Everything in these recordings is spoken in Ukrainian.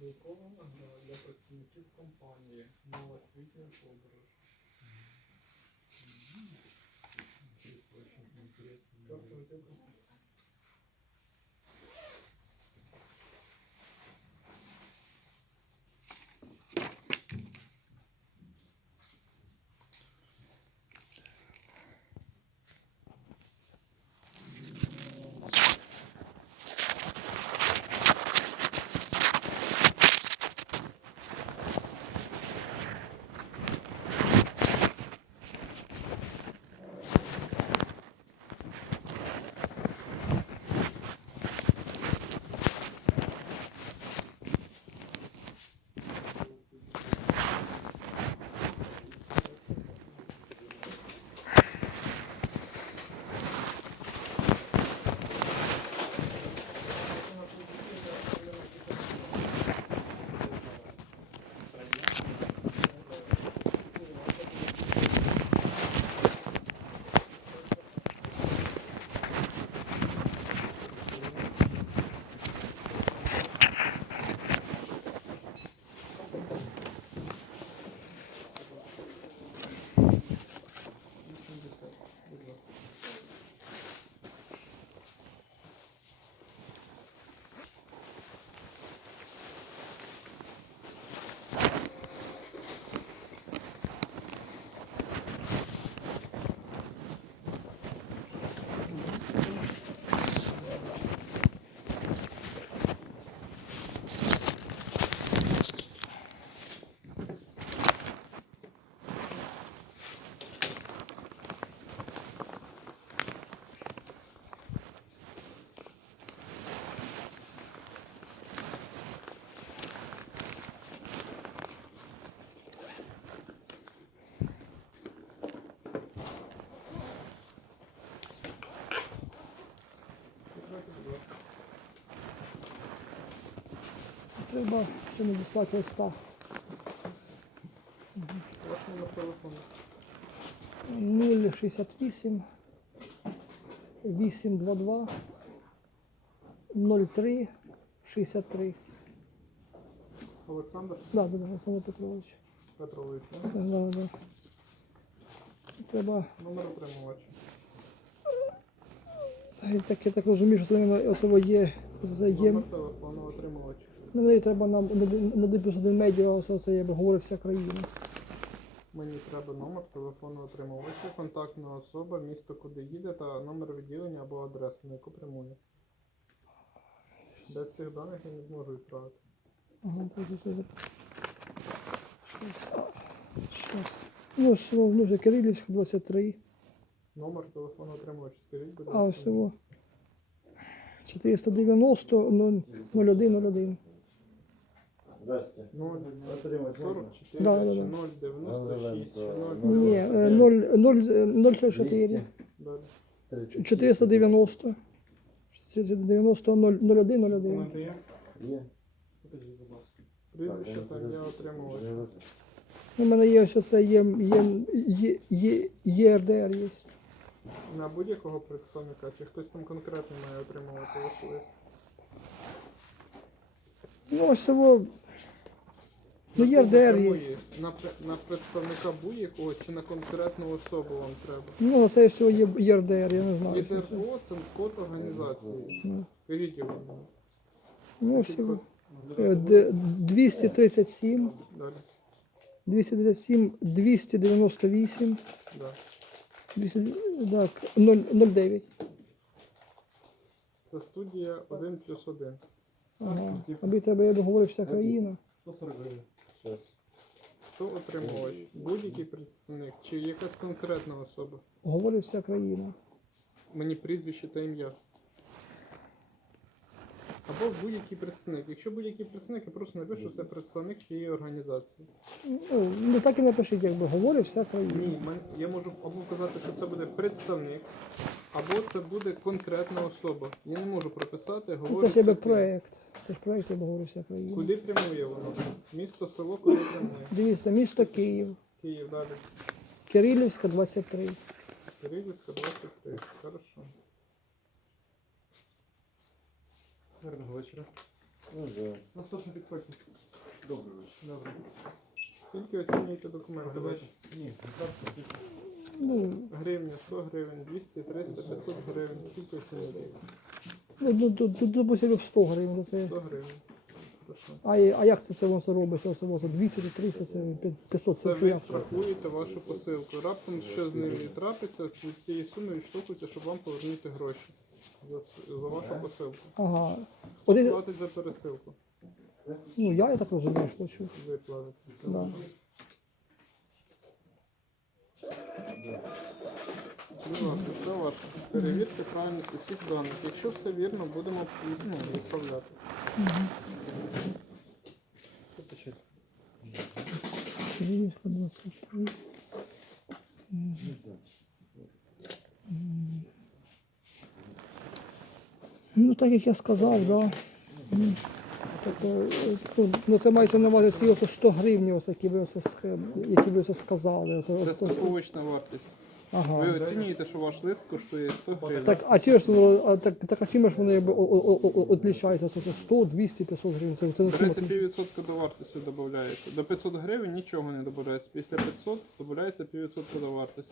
Спілкова награда для працівників компанії Новосвітня подорож. Карта Треба ще не діслати листа. Ваш номер телефону. 068 822 03 63. Олександр Да, да, да, Олександр Петрович. Петрович. да? Да, да. Треба, Номер отримувача. я так, я так розумію, що це особо є, є. Номер телефону отримувача. Мені треба нам на плюс один медіа, це я би говорив вся країна. Мені треба номер телефону отримувача, контактна особа, місто, куди їде, та номер відділення або адресу, на яку прямує. Без цих даних я не зможу відправити. Ага, так, так, так. Щас. Щас. Ну, село, ну, вже Кирилівськ 23. Номер телефону отримувача, скажіть, будь А ласка. ось його 490 0101. Здрасте. 0, Отримати можна? 44, Да, да, да. 0, 96, Ну, 0, Ні, е, 0, 0, 064. 490. 490 01 01. Є. Прізвище, так, я отримувач. У мене є ось це є, є, є, є, ЄРДР є. На будь-якого представника, чи хтось там конкретно має отримувати ваш лист? Ну, ось цього, ну ЄРДР кого є. На, на представника будь-якого чи на конкретну особу вам треба? Ну, це всього є ЄРДР, я не знаю. що це. Це код організації. Ну, Скажіть його. Ну, всього. Е, д- 237, Далі. 237, 298, Да. 200, так, 0, 09. Це студія 1 плюс 1. Ага. Аби тебе, я договорив вся країна. Щас. Хто отримувач? Будь-який представник чи якась конкретна особа? Говорив вся країна. Мені прізвище та ім'я. Або будь-який представник. Якщо будь-який представник, я просто напишу, що це представник цієї організації. Ну, ну так і напишіть, якби говорив вся країна. Ні, мен- я можу або казати, що це буде представник, або це буде конкретна особа. Я не можу прописати, говорю. Це ж таке. Це ж проект, я говорив вся країна. Куди прямує воно? Місто, село, куди прямує? Дивіться, місто Київ, Київ далі. Кирилівська 23. Кирилівська 23. Хорошо. Гарного вечора. Ну, да. Наступне підходьте. Добре. Добре. Скільки оцінюєте документи? Ні, Ну, Гривня, 100 гривень, 200, 300, 500 гривень. Скільки оцінюєте? ну, ну, тут, тут, допустим, в 100 гривень. то Це. 100 гривень. Хорошо. А, і- а як це, це воно робиться? Це воно 200 300, це 500, Це це, це ви як? страхуєте вашу посилку. Раптом що з і трапиться, від цієї суми відштовхується, щоб вам повернути гроші за, с- за вашу посилку. Ага. Один, Платить за пересилку. ну, я, я так розумію, що плачу. Ви платите. Да. Будь це ваше. Перевірте правильність усіх даних. Якщо все вірно, будемо ну, відправляти. Що 23. Ну, так як я сказав, да. Так, е, ну, ну, це мається на увазі ці ось 100 гривень, ось, які ви ось, ск- які ви ось сказали. Ось, Це ось, ось. страховочна вартість. Ви оцінюєте, що ваш лист коштує 100 гривень. Так, а чи ж воно, а так, так а чим ж вони якби, о- о- о- о- відлічаються? Це 100, 200, 500 гривень. Це, це на чому Береться відлічається? до вартості додається. До 500 гривень нічого не додається. Після 500 додається піввідсотка до вартості.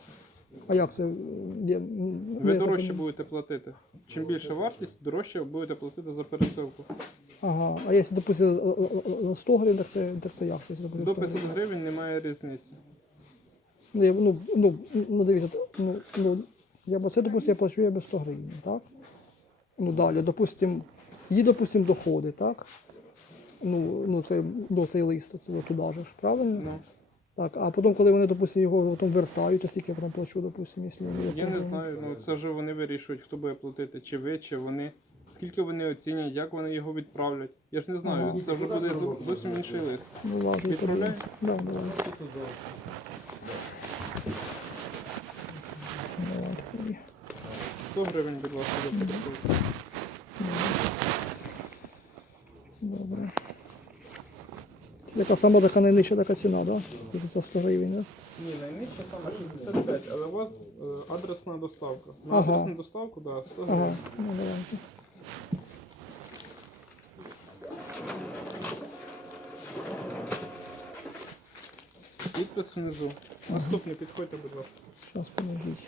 А як це? Є, м, ну, Ви я так дорожче розумію. будете платити. Чим більше вартість, дорожче будете платити за пересилку. Ага, а якщо, допустим, за 100 гривень, так це, так це як? Це, допустим, До 100 500 гривень? гривень немає різниці. Ну, я, ну, ну, ну, дивіться, ну, ну, я б це, допустим, я плачу я без 100 гривень, так? Ну, далі, допустим, її, допустим, доходи, так? Ну, ну, це, ну, цей лист, це туди ж, правильно? Ну, Так, а потім, коли вони, допустим, його потім вертають, то скільки я потім плачу, допустим, якщо я не знаю, ну це вже вони вирішують, хто буде платити, чи ви, чи вони. Скільки вони оцінять, як вони його відправлять. Я ж не знаю, Ага. це вже буде зо- зовсім інший лист. Ну, ладно, Відправляй? Да, давай. Давай, тоді. 100 гривень, будь ласка, за пересилку. Добре. Яка сама така найнижча така ціна, да? Це 100 гривень, да? Ні, найнижче саме 65, але у вас е, адресна доставка. На Ага. адресну доставку, так, да, 100 Ага, гривень. ну давайте. Підпис внизу. Наступний, підходьте, будь ласка. Зараз подождіть.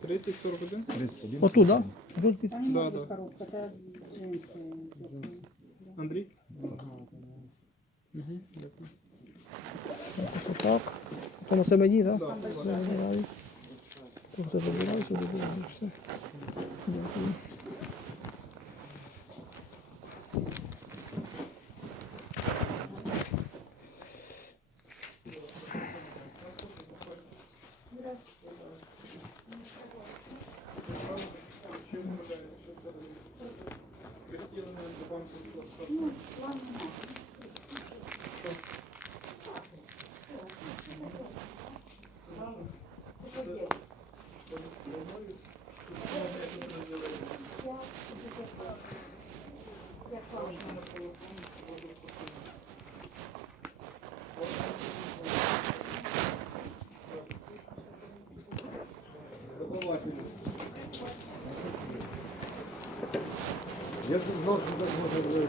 3041? Отут, да? Тут під... Та Да, да. коробка, це джинси. Андрій? Угу, дякую. Так. Тому це мені, так? Да, Да? будь ласка. Тут забираю, сюди забираю, все. Я ж знав, що так може бути.